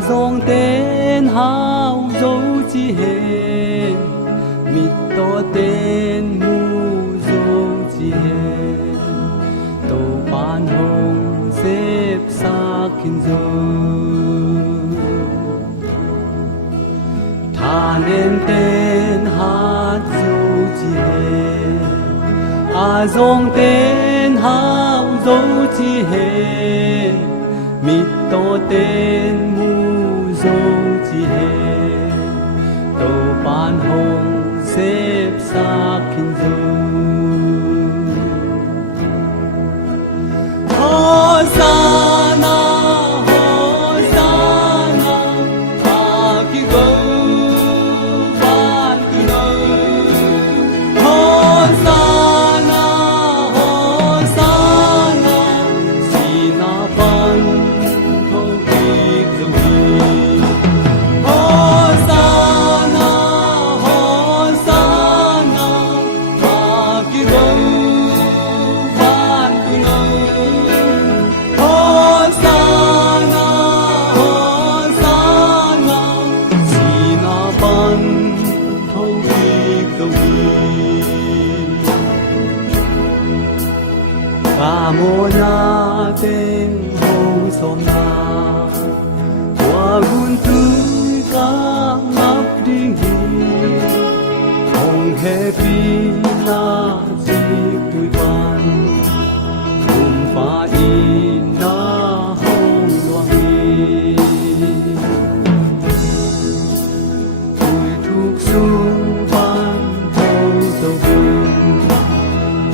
dòng tên hao dấu chi hên mít to tên mu dấu chi hên tổ ban hồng xếp xa kinh dấu thà nên tên hát dấu chi hên dòng tên hao dấu chi hên mít to tên mu dấu chi hên tổ ban hồng xếp xa kinh dấu Hosanna Hosanna aki gâu ban tu nâu Hosanna Hosanna sina ban thâu kịp dấu hi Hosanna Hosanna aki gâu ban tu nâu Hosanna Hosanna sina ban thâu kịp dấu hi Kamo natin hong som na Wagun tuy ka ngapdinghi Hong happy na chik tuy pan Kung pain na hong luangi Tuy thuk sung pan thâu tâu gung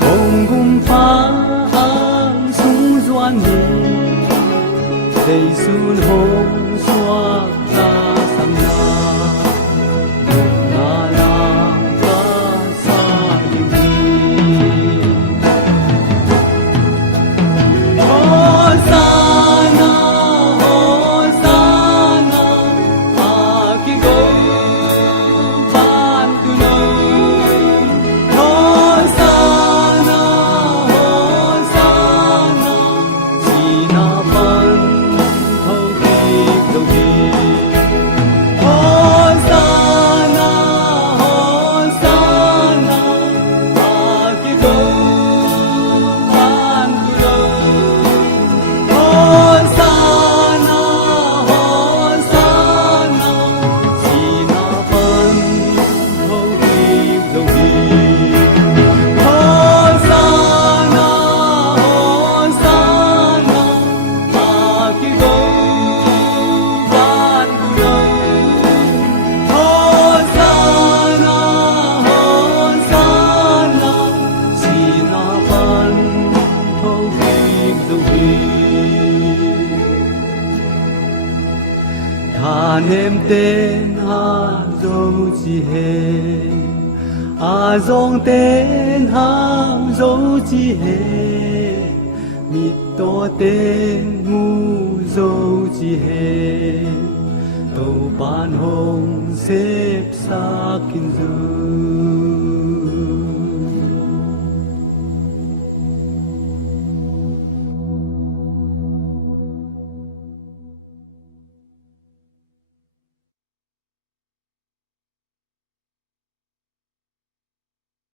Hong gum pa Thầy xuân hồng xoa ta sang na Đường na lang ta xa đình đi Hosanna Hosanna aki gâu ban tu nâu Hosanna Hosanna sina ban Hosanna Hosanna aki gâu ban tu nâu Hosanna Hosanna sina ban thâu kịp dấu hi Hosanna Hosanna aki gâu ban tu nâu Hosanna Hosanna sina ban thâu kịp dấu hi thà nêm tên dấu chi hên dòng tên dấu chi hên mít to tên mu dấu chi hên tổ ban hồng xếp xa kinh dấu